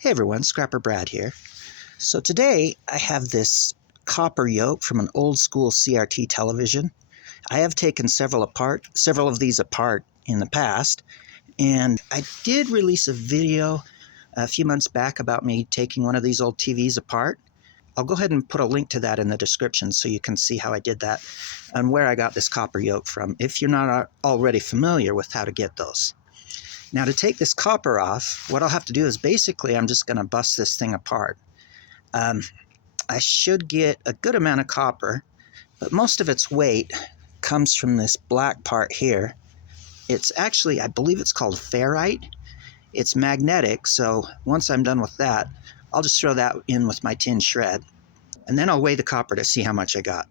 Hey everyone, Scrapper Brad here. So today I have this copper yoke from an old school CRT television. I have taken several of these apart in the past, and I did release a video a few months back about me taking one of these old TVs apart. I'll go ahead and put a link to that in the description so you can see how I did that and where I got this copper yoke from, if you're not already familiar with how to get those. Now, to take this copper off, what I'll have to do is basically I'm just going to bust this thing apart. I should get a good amount of copper, but most of its weight comes from this black part here. It's actually, I believe it's called ferrite. It's magnetic, so once I'm done with that, I'll just throw that in with my tin shred, and then I'll weigh the copper to see how much I got.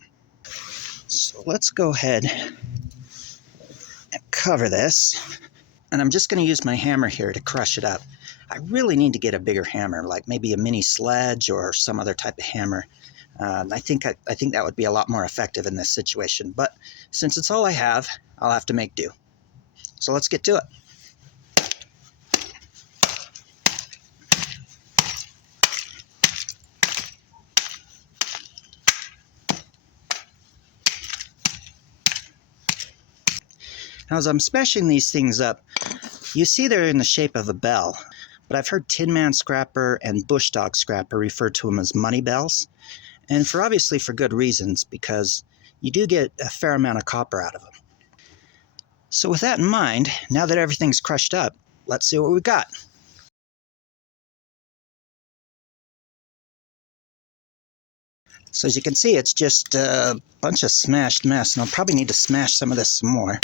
So let's go ahead and cover this. And I'm just going to use my hammer here to crush it up. I really need to get a bigger hammer, like maybe a mini sledge or some other type of hammer. I think that would be a lot more effective in this situation. But since it's all I have, I'll have to make do. So let's get to it. Now, as I'm smashing these things up, you see they're in the shape of a bell, but I've heard Tin Man Scrapper and Bush Dog Scrapper refer to them as money bells, and obviously for good reasons, because you do get a fair amount of copper out of them. So with that in mind, now that everything's crushed up, let's see what we got. So as you can see, it's just a bunch of smashed mess, and I'll probably need to smash some of this some more.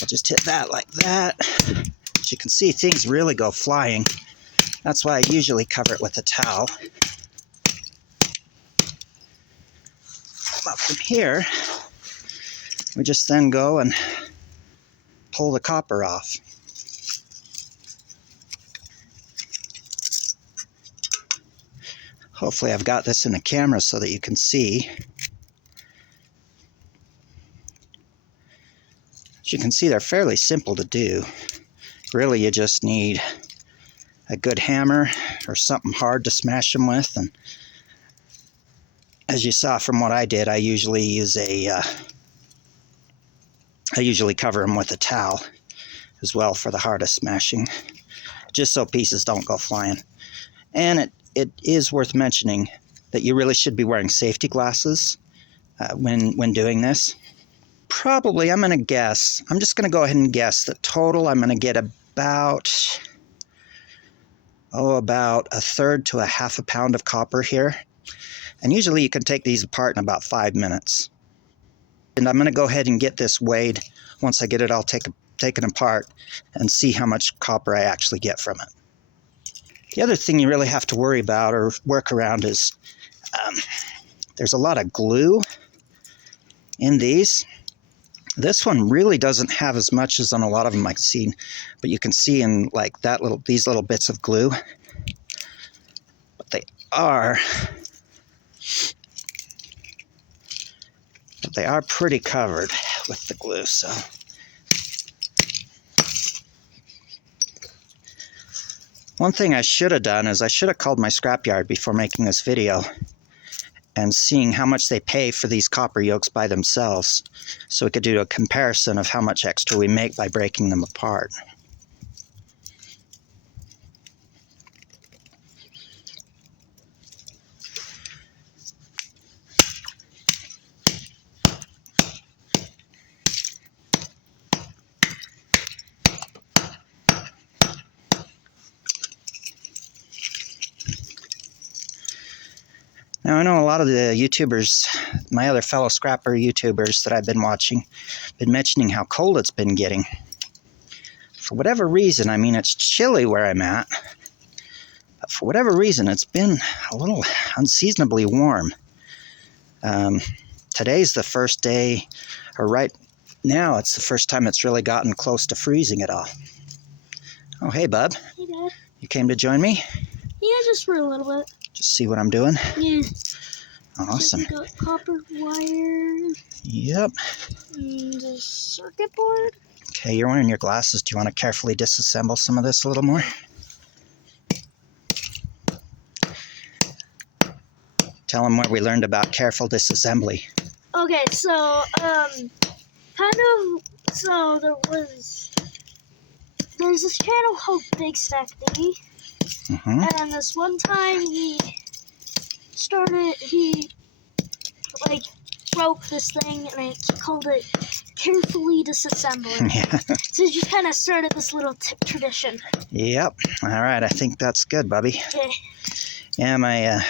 I'll just hit that like that. As you can see, things really go flying. That's why I usually cover it with a towel. But from here, we just then go and pull the copper off. Hopefully I've got this in the camera so that you can see. As you can see, they're fairly simple to do. Really, you just need a good hammer or something hard to smash them with. And as you saw from what I did, I usually use I usually cover them with a towel as well for the hardest smashing, just so pieces don't go flying. And it is worth mentioning that you really should be wearing safety glasses when doing this. Probably, I'm going to guess, I'm just going to go ahead and guess that total I'm going to get about a third to a half a pound of copper here. And usually you can take these apart in about 5 minutes. And I'm going to go ahead and get this weighed once I get it all taken apart and see how much copper I actually get from it. The other thing you really have to worry about or work around is there's a lot of glue in these. This one really doesn't have as much as on a lot of them I've seen, but you can see in like these little bits of glue. But they are pretty covered with the glue. So one thing I should have done is I should have called my scrapyard before making this video and seeing how much they pay for these copper yokes by themselves, so we could do a comparison of how much extra we make by breaking them apart. Now, I know a lot of the YouTubers, my other fellow scrapper YouTubers that I've been watching, been mentioning how cold it's been getting. For whatever reason, I mean, it's chilly where I'm at, but for whatever reason, it's been a little unseasonably warm. Today's the first day, or right now, it's the first time it's really gotten close to freezing at all. Oh, hey, bub. Hey, Dad. You came to join me? Yeah, just for a little bit. Just see what I'm doing? Yeah. Awesome. So we got copper wire. Yep. And a circuit board. Okay, you're wearing your glasses. Do you want to carefully disassemble some of this a little more? Tell them where we learned about careful disassembly. Okay, so, there's this channel called Big Stack D, and this one time he broke this thing, and he called it carefully disassembling. Yeah. So he just kind of started this little tradition. Yep. All right. I think that's good, Bubby. Okay. Yeah,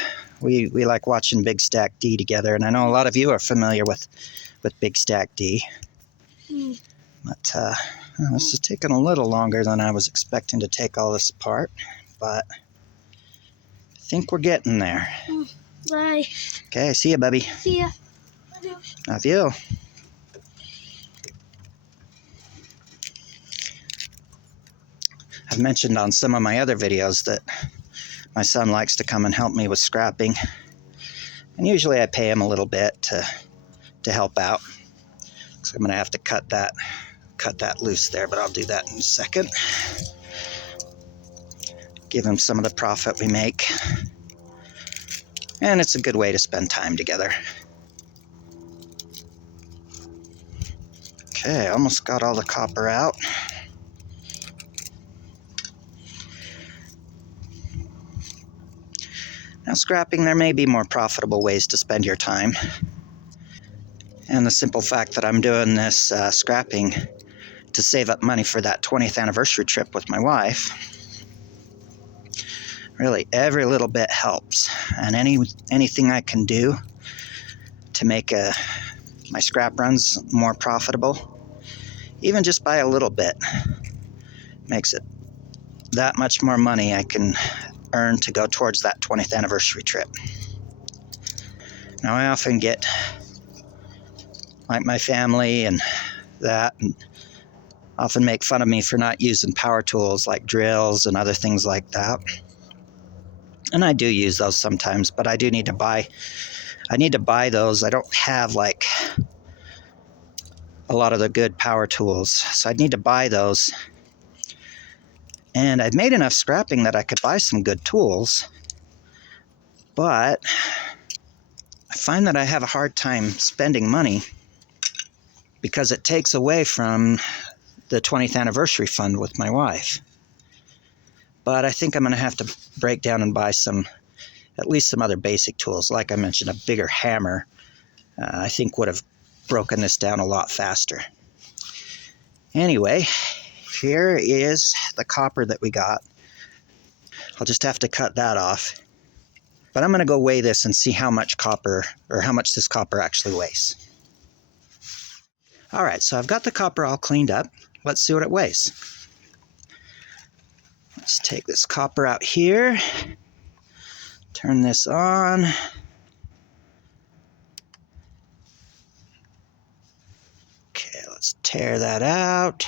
we like watching Big Stack D together, and I know a lot of you are familiar with Big Stack D. But this is taking a little longer than I was expecting to take all this apart, but I think we're getting there. Bye. Okay, see ya, Bubby. See ya. Love you. Love you. I've mentioned on some of my other videos that my son likes to come and help me with scrapping, and usually I pay him a little bit to help out. So I'm going to have to cut that loose there, but I'll do that in a second. Give him some of the profit we make, and it's a good way to spend time together. Okay, almost got all the copper out. Now, scrapping, there may be more profitable ways to spend your time. And the simple fact that I'm doing this scrapping to save up money for that 20th anniversary trip with my wife, really every little bit helps. And anything I can do to make my scrap runs more profitable, even just by a little bit, makes it that much more money I can earn to go towards that 20th anniversary trip. Now, I often get my family and often make fun of me for not using power tools like drills and other things like that. And I do use those sometimes, but I need to buy those. I don't have like a lot of the good power tools, so I'd need to buy those. And I've made enough scrapping that I could buy some good tools, but I find that I have a hard time spending money because it takes away from the 20th anniversary fund with my wife. But I think I'm going to have to break down and buy at least some other basic tools. Like I mentioned, a bigger hammer, I think would have broken this down a lot faster. Anyway, here is the copper that we got. I'll just have to cut that off. But I'm going to go weigh this and see how much this copper actually weighs. All right, so I've got the copper all cleaned up. Let's see what it weighs. Let's take this copper out here. Turn this on. Okay, let's tear that out.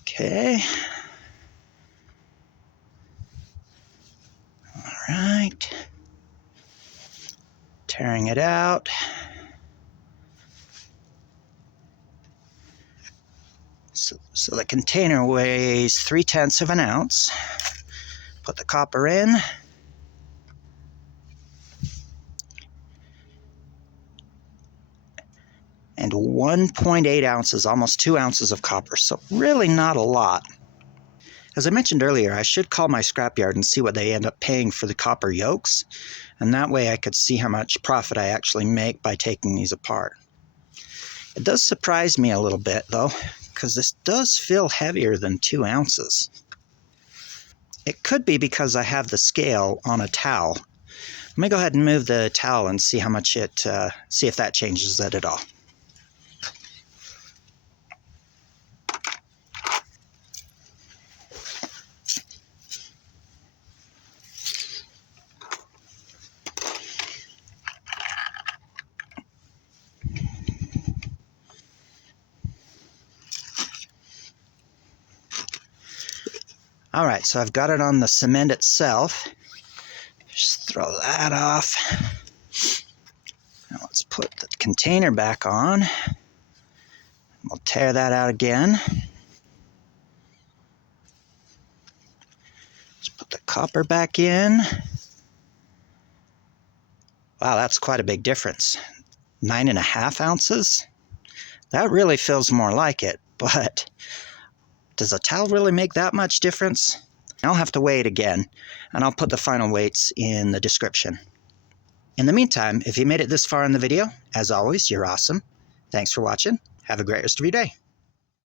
Okay. All right. Tearing it out. So the container weighs 0.3 of an ounce. Put the copper in. And 1.8 ounces, almost 2 ounces of copper. So really not a lot. As I mentioned earlier, I should call my scrapyard and see what they end up paying for the copper yokes. And that way I could see how much profit I actually make by taking these apart. It does surprise me a little bit though, because this does feel heavier than 2 ounces. It could be because I have the scale on a towel. Let me go ahead and move the towel and see how much see if that changes it at all. All right, so I've got it on the cement itself. Just throw that off. Now let's put the container back on. We'll tear that out again. copper back in. Wow, that's quite a big difference. 9.5 ounces? That really feels more like it, but does a towel really make that much difference? I'll have to weigh it again, and I'll put the final weights in the description. In the meantime, if you made it this far in the video, as always, you're awesome. Thanks for watching. Have a great rest of your day.